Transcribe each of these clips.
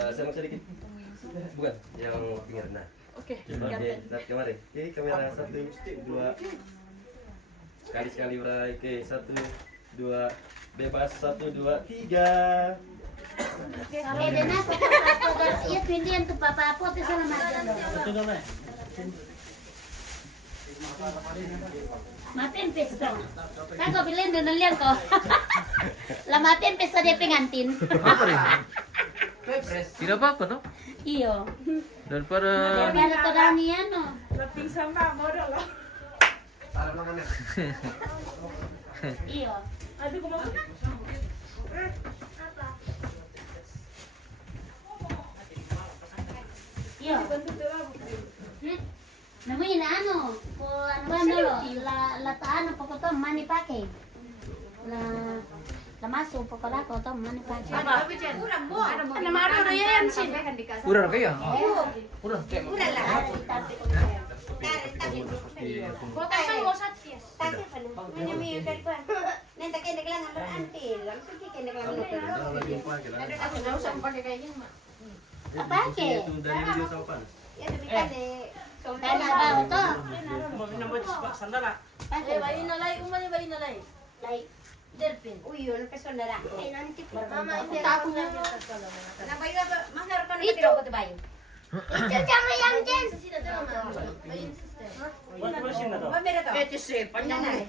Sama sedikit. Bukan, yang pinggir. Nah. Oke. Lihat kemarin. Jadi kamera 1, 2. Sekali-sekali urai. Oke, 1, 2. Bebas 1, 2, 3. Dena iya pindihan tuh papa apa tuh sama matiin pesto. Kan kau bilhin doon liang ko. Lamatin pesto dia pengantin. Apa nih? Tidak apa-apa toh? Iyo. Daripada Daripada to dani ano. Laping sama modal loh. Iyo. Aduh, kumaha. Iyo. Namanya na ano, po ano ba lo, la ano po ko to mani pake. La maso po ko la ko to mani pake. Ano maro na yan sin. udah kaya? Udah. Kota sa wasat yes. Kasi pa no. Ano may kay ko. Nenta kay naglang ang antil. Lang sige kay naglang ang Ako daw sa pakai kayak gini, Mak. Apake? Itu dari video sama pan. Ya tapi kan Kaya ba to? Bayi nalay, umay bayi nalay. Like Derpin. uy yun peso na lang. ay nanti Mama, Aku hindi takut ako na. Na bayo mahar pa na tiro ko tayo. Itu jangan yang jen. Sila daw ma. Bayi sister. Ba meron to. Ito si Panyanay.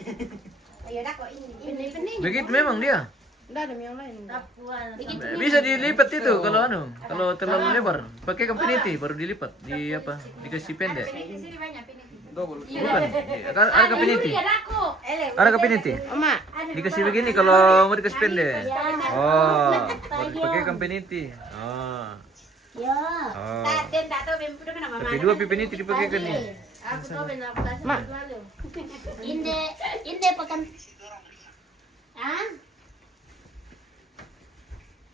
Ayun ako ini. Begitu memang dia. Tapuan. Bisa dilipat itu kalau kalau terlalu lebar. Pakai community baru dilipat di apa? Dikasih pendek. Sini banyak pinit. Bukan. Ada community. Ele. Ada community. Oma. Dikasih begini kalau mau dikasih pendek. Oh, baru pakai community. Oh. Ya. Oh. Taten tato bempudo kana mama. Tapi dua community dipakai kan nih. Aku tahu benar belas lalu. Inde pakan. Ah?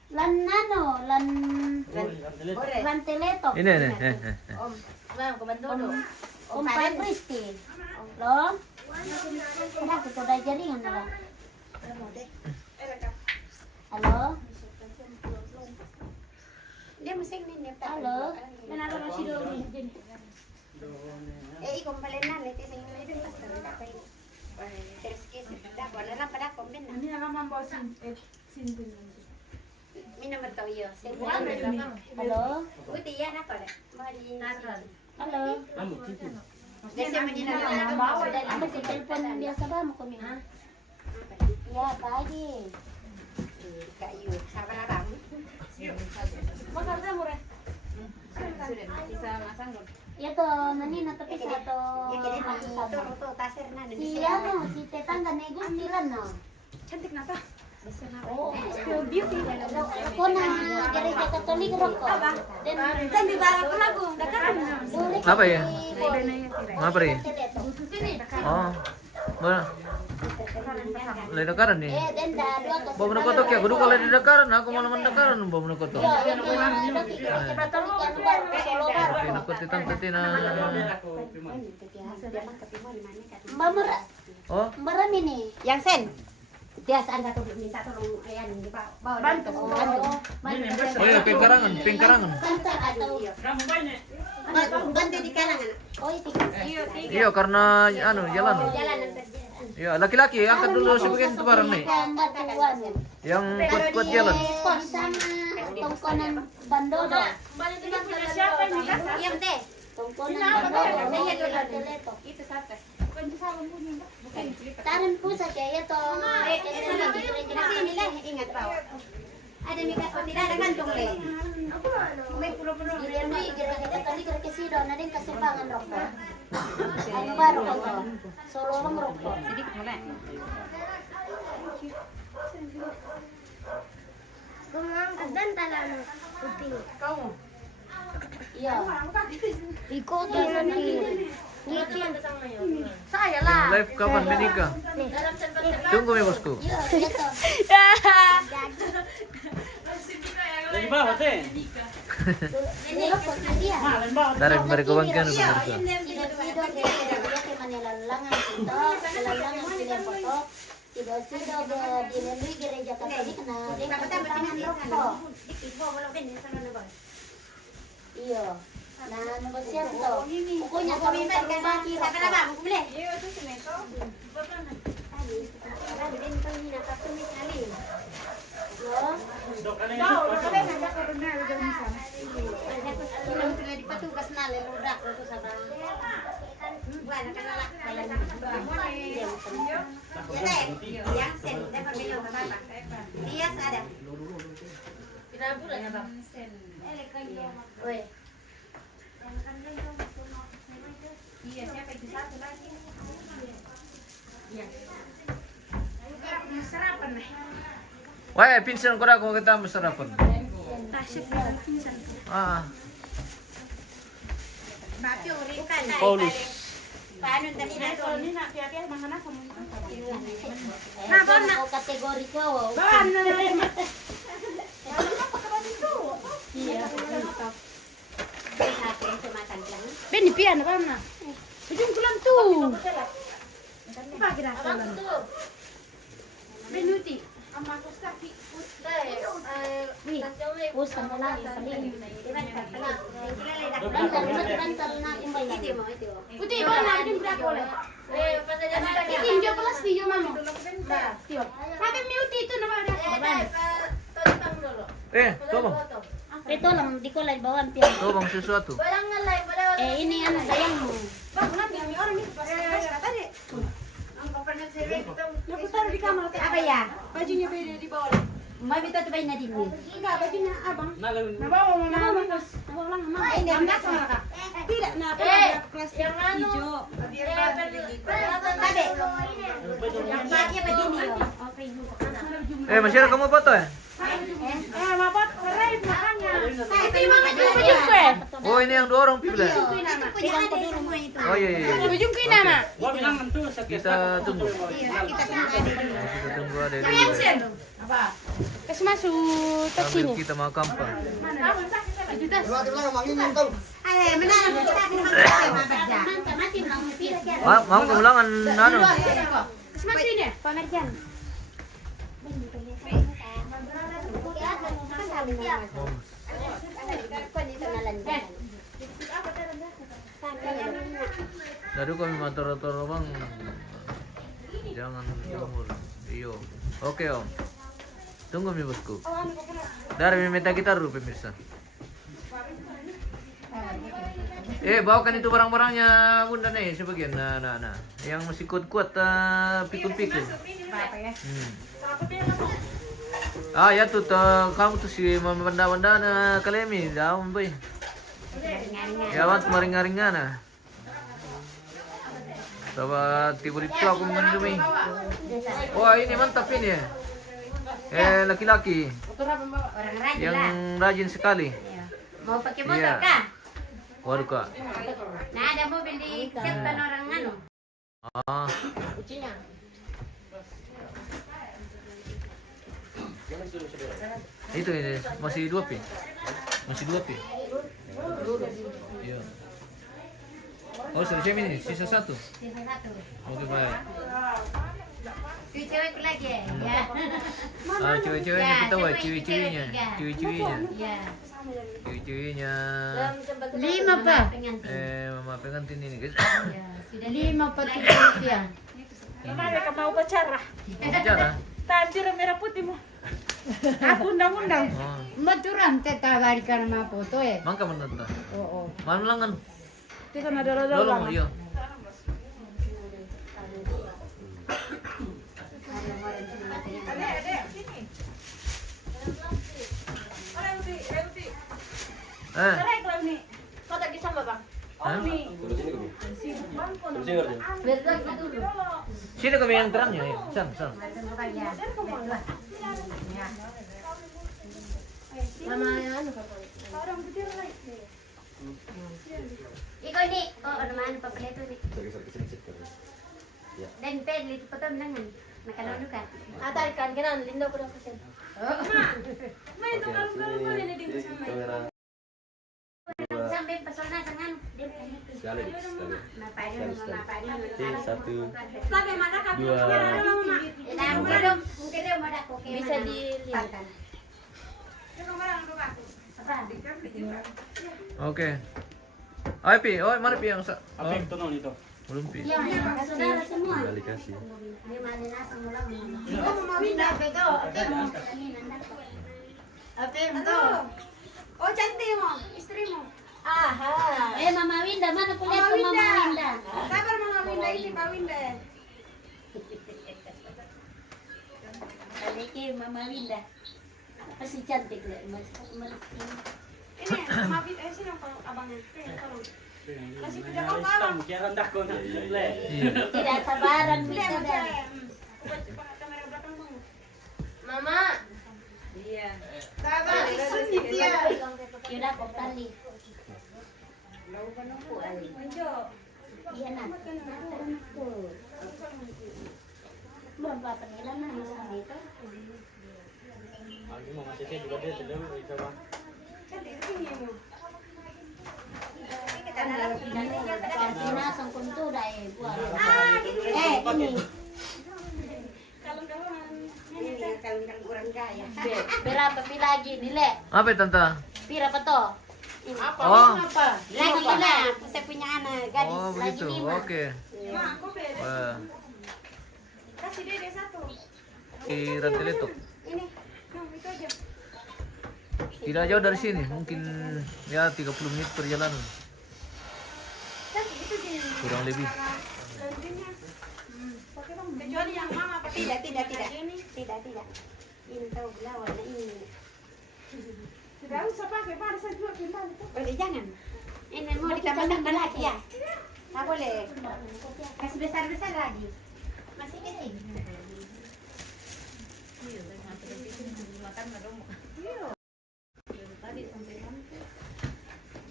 Lan nano, lan teleto. Ini nih. Om. Ma'am, komando. Umpan Kristi. Lo? Kenapa kita udah jaringan lo? Halo? Dia masing ni Halo? Kenapa masih dulu ni? ikaw pala na nito sa inyo din basta na tayo. Terus kasi dapat na lang pada ko bin. Ini nama bawa sin Minumber to yo. Halo? Buti yan ako na. Mali. Halo? Desi manila na Bawa dari apa sih telepon biasa ba mo kami? Ya, pagi. Kayu. Sabar lang. Maganda mo rin. Isa masang doon. Ya to, nanina tapi sa to. Ya kini satu to tasir na din. Si ano, si Tetangga na gustilan no. Cantik na ta. Oh, beauty. Ako na gereja Katolik roko. Dan Cantik ba ako lagu? Apa ya? Apa nih? Oh. Mana? Lai dakaran nih. dan da dua ko. Bawa menekotok ya, kudu kalau di dakaran, aku malah mendakaran bawa menekotok. Ya, yang Katolik baru Solo baru. Pinakot itang katina. Mamura, Oh, marami ni. Yang sen. Biasa anda tuh minta tolong ayan di bawa bantu. oh ya, pengkarangan. Kantor atau Bantu di kalangan. oh itu. Iya, karena anu jalan. Jalanan kerja. Iya, laki-laki angkat dulu sebagian itu barang nih. Batuan. Yang kuat-kuat jalan. Pos sama tongkonan bandodo. Siapa ini? Iya teh. Tongkonan bandodo. Teleto. Itu sampai. Taran po sa kaya to. Sini lah ingat bawa. Ada mikat tidak ada kantong le. May pulo-pulo. Giliran kita tadi ke sido na din kasimbangan rokok. Ang baru ko to. Solo lang rokok. Sedikit mulai. Dan talan putih. Kau. Iya. Iko to nanti. Saya lah. Live kapan menikah? Tunggu ya bosku. Iya, ito. Dari bawah teh. Ini rokok na dia. Dari mereka bangkian pemirsa. Sido-sido kaya manilalangan ito. Silalangan sila foto. Tidak di gereja Katolik na dia Dapat tambah kasih pinang tangan di rokok. Dikit mo wala din sa ano ba? Iya. Na ano ba siya to? Pokoknya Kung kami may ka rumah sa kalaba mo kumili. Iyo, ito si Neto. Sabi din pa ni nakatumi kali. Wow, nakalain na ako rin na. Ito ni sana. Sinang sila di patugas na leludak ko sa ba. Wala ka na lang. Ya yang sen dapat kayo apa? Dia ada. Pinabulan na ba? Oi. Iya, siapa itu satu lagi? Sarapan nih. Wah, pinsan ko na kung kita masarapan. Tasik pinsan. Ah, Papi uri kan. Paulus. Paano dali na Kalau doon? ini nak pihak-pihak makan apa? Nah, mau kategori cowok. Bahan na lang. Akin sumatag lang. Beni pian apa na? Ujung kulan tuh. Apa kira Abang tuh. Benuti. Wih, usah na lang saling. Bantal Bantal na kumbay. Itu mo, itu. Putih ba na din bra ko le. Itin jo plus di jo mamo. Tio. Sabi muti itu na ba dia? tolong. Ito lang, di ko lang bawan pian. Tolong sesuatu. Ini ano sayang mo. Naputar di kamar teh. Apa ya? Bajunya beda di bawah. May bito to ba na din ni? Enggak, bajunya abang. Nabawa mo na mama. Nabawa lang mama. Ay, hindi. Amdas mo ka. Tidak na apa kelas hijau. Tabe. Iya ba din niyo? Masih ada kamu foto ya? Mapat kerai makanya. Ay, mama Baju kue. Oh, ini yang dua orang pilih. Itu punya ada di rumah itu. Oh iya iya. Baju kue nama. Kita tunggu. Iya, kita tunggu ada di rumah. Kita tunggu ada di Sen. Apa? Kas masuk sambil kita mau kampung. Ay, menahan kita di rumah mabagda. Mati lang pian. Mau keulangan anu? Kas masuk ini. Pamerjan. Tadi kami motor-motor bang. Jangan umur. Iyo. Oke om. Tunggu mi bosku. Dari minta kita dulu pemirsa. Bawakan itu barang-barangnya bunda nih sebagian. Nah. Yang masih kuat-kuat pikul-pikul. Ya tuh kamu tuh si benda-benda na kalemi, daun boy. Ya wan maring-ngaringan na. Coba tidur itu aku minum. Wah ini mantap ini ya. Laki-laki Orang rajin yang lah. rajin sekali. Mau pakai motor Iya. kah? Waduh kak. Nah, ada mobil di siapkan orang anu. Ah, itu ini masih dua pi. Iya. Oh selesai ini sisa satu. Sisa satu. Oke baik. Itu cewek lagi ya. Cewek-ceweknya kita buat cewek-ceweknya. Ya. Cewek-ceweknya. 5 Pak. Mama pengantin ini guys. Sudah 5 Pak rupiah. Mereka mau pacara. Bicara. Tanjir merah putih mo. Aku undang-undang. Oh, Maturan teta balikan sama foto ya. mangka menonton. Oh. Mana langan? Itu kan ada Tolong iya. Reklam nih. Kau tak bisa bang. Oh nih. Sini kami yang terangnya ya. Sang. Mama anu. Ikaw ni, naman papaleto ni. Dan pwede ito pa ito nangan. Nakanono ka. Atarikan ganan lindo ko na kasi. May ito kalong-kalong mo rin din sa may. Kamera Sampai pasal na sangan. Sekali. Napain mo, napain mo. Oke, 1, Sabi mana ka? 2. Mungkin dia mau dako kayak Bisa mana? dilihat. Tantan. Oke. Ayo Pi, oh mana Pi yang sa? Oh, Apa itu non itu? belum Pi. Yang saudara semua. Kembali kasih. Dia mana nasa mula mo. Oh, mama Winda, beto. Atem to. Oh, cantik mo, istri mo. Aha. Mama Winda, mana kulihat Mama tuh Mama Winda. Winda? Sabar Mama Winda, ini Pak Winda. Balikin Mama Winda. Masih cantik deh, Ini Mama Winda, sini abangnya. Tolong. Kasih pindah kau Kita bawah. mungkin rendah kau nak le. Iya. Tidak sabaran Pindah, minta pindah. dah. Coba kamera belakang dong. Mama. Sabar, sunyi dia. Yaudah kau tali. Iya nak. Belum apa nila na sama itu. Lagi mau masih juga dia tidak coba. Cantik tinggi mo. Kantina sang kuntu dai buat. Ini. Kalung daungan. Ini kalau kurang kaya. Berapa pi lagi nile? Apa ya, Tante? Pira pa to? Oh. Lagi na, saya punya anak gadis. Oh, begitu. Oke. Ma, aku beda. Wah, Kasih dede satu. kira teletok. Ini. Nah, itu aja. Tidak jauh dari sini, mungkin ya 30 menit perjalanan, Cantik itu gini. kurang lebih. Lentinnya. Pakai dong. Kecuali yang mama pakai. Tidak. Tidak. Ini tahu belah warna ini. Tidak usah pakai, baru saya jual kembali. Boleh jangan. Ini mau ditambah-tambah lagi ya? Tak boleh. Kasih besar-besar lagi. Masih kecil.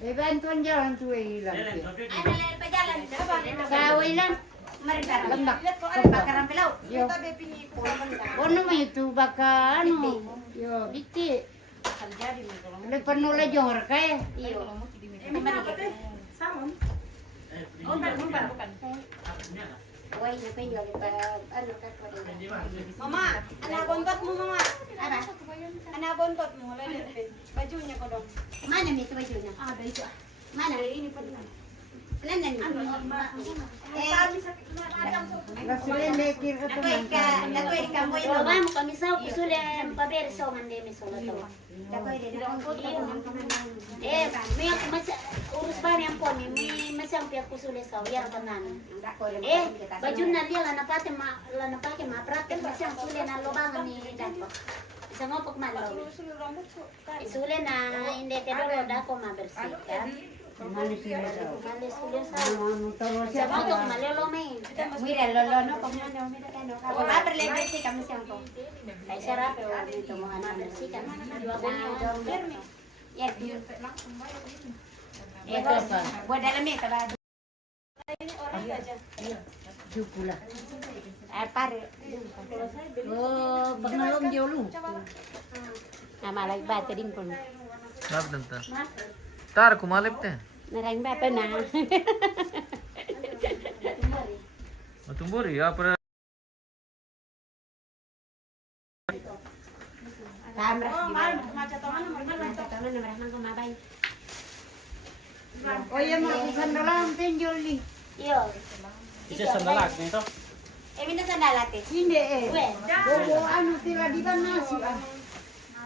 Bantuan jalan tuh hilang. Ada leher pejalan. Kau ilan? Mereka Lembak. lihat kok ada bakaran pelau. Yo, Kita bepini. ono mah itu baka anu. Yo, biti. Depan nula jor kae. Iyo. Ini apa teh? Salon. Bukan. Wah, ini penjual di anu kan pada. Mama, anak bontotmu mama. Apa? Anak bontotmu, lihat bajunya kodong. Mana nih itu bajunya? Ada itu. Mana? Ini pernah. Mana nih? Rasulin lekir ke Nakoy teman. ka, nakoy di kamboy Kalau mo. kamu kami sa kusule paberso mande misola to. Nakoy di May ako urus pa niyan po may masampi ako kusule sa yar kanan. Nakoy. Baju na dia la napake ma praktek masang sule na lobangan ni dapo. Isa mo pag malo. Isule na hindi pero da ko mabersihkan. Malis sule sa. Sa mo to malolo may. Mira, lolo, no, como no, mira que no. Como va a perder sí, kami siya ko. Ay sarap pero dito mo ano bersihkan. Dua ko ni Yes. Ito pa. Buat dalamnya ka ba? Cukula. Pare. Oh, pangalom jolu. Nama lagi ba tading pun. Kenapa, Tante? Tar, kumalip teh. Narang ba pa na. Matumburi, apa? Kamera. Macam Taman na marang ko mabay. Oh, iya mah sandalan tenjol ni. Iyo. Bisa sandalak nih toh. Minta sandal ate. Hindi eh. We. Bobo anu tila di ba nasi ah.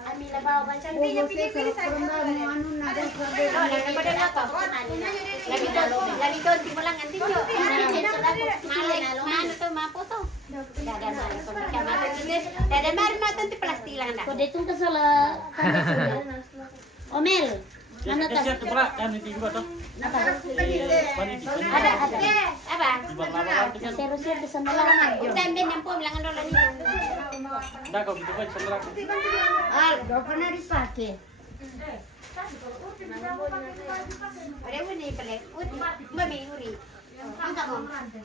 Ami labaw ba siya? Bobo se kalau perempuan mo anu na sa Oh, lagi pada nako. Lagi doon di mo lang antin yo. Malo na lumano to mapo to. Dadan malo ko kamata dito. Dadan mari matan ti plastik lang na. Ko ditong ka sala Omel. Ano ta? Siap tuh pula, yang ini juga toh. Apa? Ada. Apa? Di bawah Sero-sero sa malaman. Utan din ang pom lang ang lolo niyo. Dah kau gitu kan sandalak. Al, do pa na dipake. Ore mo ni pala. Mami uri. Ang kamo.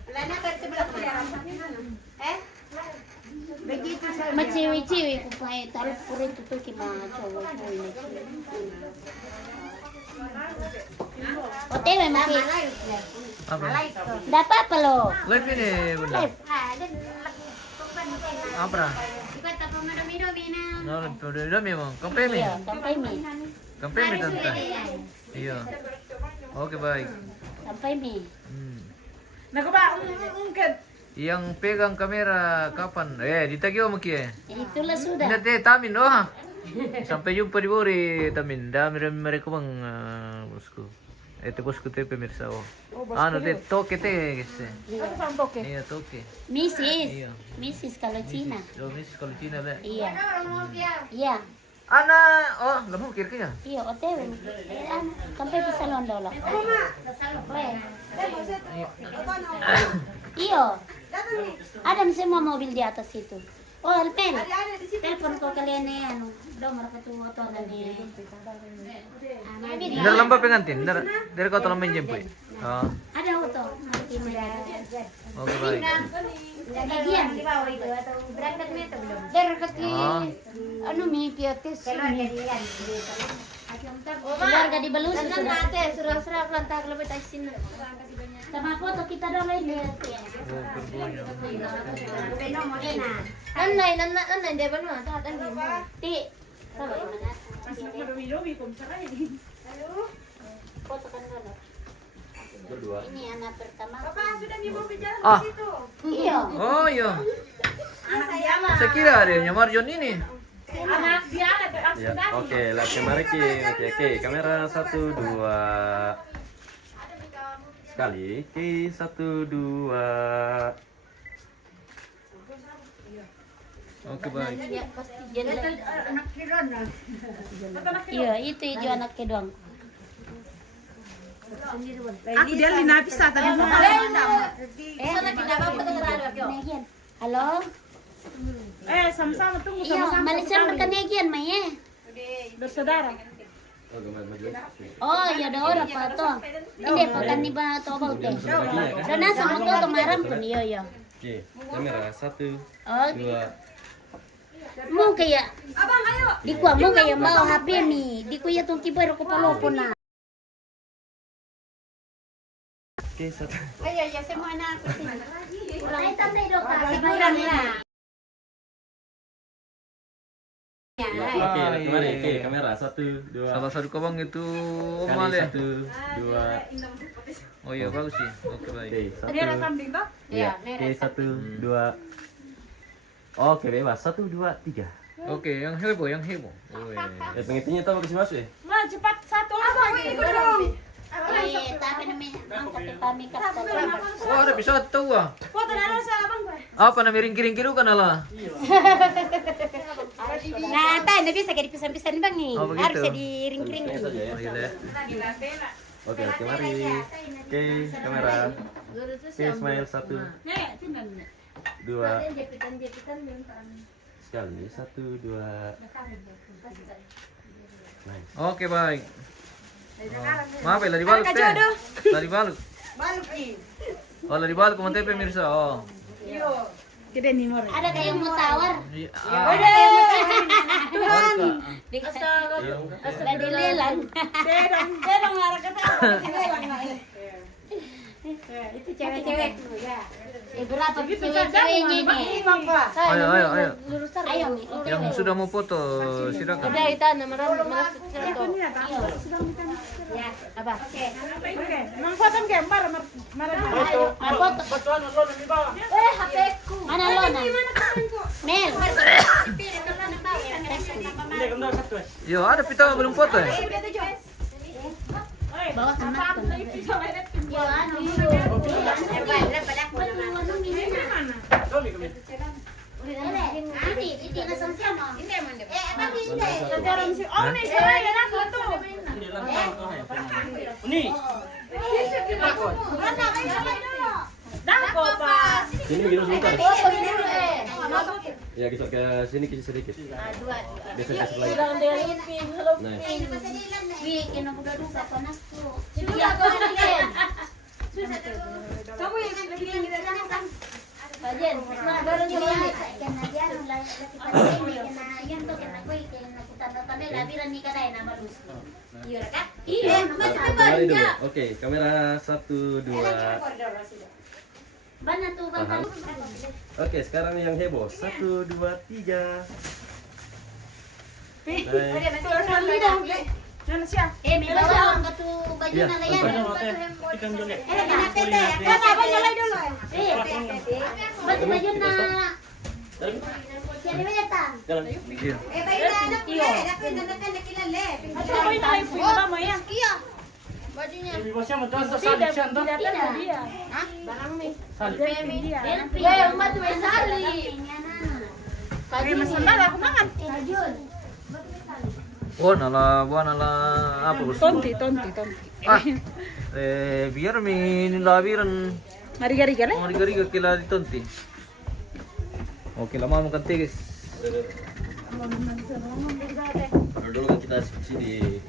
Lana ka sa bulak mo. Begitu saja. Maciwi-ciwi ko pa eh. Taruh ko rin tuto ki mga cowok ko. OTW maki. Apa? Dapat apa lo? Live ini bunda. Apa? No, udah memang. Kampemi. Iya, sampai mi. Kampemi tante. Iya. Oke baik. Sampai mi. Yang pegang kamera kapan? Ditagih mo Ki. Itulah sudah. Hindi, Tamin doha. Sampai jumpa di Bori, Tamin. Dami mereka bang bosku. Ito bosku te pemirsa oh. Ano te toke te kasi. Iya toke. Mrs. Iya. Mrs. kalau Cina. Oh, Miss kalau Cina le. Iya. Iya. Ana, oh, lamang kaya. Iya, OTW. Sampai di salon dulu. Iya. Ada semua mobil di atas itu. Oh, Alpen. Telepon kau kalian nih, anu. Nomor ketua tuh ada di. Dar lamba pengantin, dar kau tolong menjemput. Oh, Ada auto. oke baik. Bagian. Dekat di Oh. anu mi piates. Keluarga di Belus sudah. Surah-surah lantar lebih tasin. Sama foto kita dong ini. Oh, berbohong. Nanay dia benar tahan di mo. Ti. Sama gimana? Foto kan dulu. Berdua. Ini anak pertama. Ah, Iya. oh iya. Saya kira ada yang nyamar John ini. Ya, oke, lagi mari oke, kamera 1 2 sekali, Ki 1 2. Oke baik. Iya, itu hijau anaknya doang. Aku dia linapis sa tadi mo. Negian. Halo? Sama-sama tunggu Iya, sama-sama. Malaysia berkenegian, Maya. Bersaudara. Oh, gambar majelis. Oh, ya udah orang pa to. Hindi pakan ni ba to ba ute. Dan nasa mo to tumaram pun iyo yo. Oke, kamera 1 Oh, 2. mo kaya. Di ko mo kaya mau HP mi. Di ko ya tong kibar ko palopo na. Oke, 1. Ay, semua na ako sin. Ay, tambay do ka. Siguran nila. Oke, lagi mari, oke, kamera 1 2. Salah satu kabang itu Omal Kali ya. 1 2. Oh iya bagus sih. Oke baik. Oke, 1. Tadi ada kambing toh? Iya, oke, 1 2. Oke, bebas 1 2 3. Oke, yang heboh, yang heboh. Oh, iya. Pengitinya tahu bagus masuk ya? Ma, cepat satu lagi. Tapi namanya angkat kami kata. Oh, ada bisa tahu ah. Foto na sa abang ba? Apa na miring-kiring kan ala? Nah, tayo na bisa kayak dipisan-pisan bang nih. Oh, begitu. Harus diring-ring. Tanya saja ya. Oh, iya. Oke, mari. Oke, kamera. Oke, smile 1 2. Sekali 1 2. Nice. Oke baik. Maaf ya, lari balik teh. Lari balik. Oh, lari balik kumantai pemirsa. Oh. Kede ni mo. Ada kayak mau tawar. Iya. Tuhan. Di sudah dilelang. Derong ara kata. Itu cewek-cewek. Berapa cewek-ceweknya ini? Ayo, ayo, ayo. Ayo, Yang sudah mau foto silakan. Udah itu nama ya, apa? Oke. Mang foto gambar marah. Foto. HP ku. Mana Lona? Mel. Hindi, kung daw sa tuwes. Yo, ada pita belum foto ya? Bawa sama. Ya, anu. Doli kami. Ini nasa siapa? Derong si oh ni siya na foto. Hindi lang tayo ko hay. Uni. Dako pa. Sini gitu sebentar. Ya, gesok ke sini sedikit. Biasa kasih lagi. Nice. Wi, kinabugaduga pa na ko. Kamu yang lagi kan? Pajen, baru ini kena dia lagi pandai kena yan to kena koi kena kita kami labiran ni kada na balus. Iya kan? Iya, Kembali dulu. Oke, kamera 1, 2. Mana tuh Tahan. Oke, sekarang yang heboh. 1, 2, 3. Baik. May bawa ang katu baju Iya, na layan. Ano ate? Ikan dulu. Baju baju na. Siya ba yata? Jalan. Iya. Ibu bosnya mau tuan salib siya tuh. Salib. Umat may sali. Buwan ala apa bos? Tonti. Ah, biar min labiran. Mariga-riga lah. Mariga-riga kila di tonti. Oke, lama makan tigis. Kalau dulu kan kita subsidi.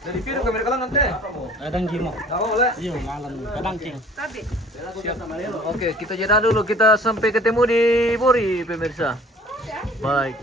Dari piru kamera kalang nanti. Kadang gimo. Tahu boleh. Iya, malam. Kadang cing. Oke, kita jeda dulu. Kita sampai ketemu di Bori, pemirsa. Baik.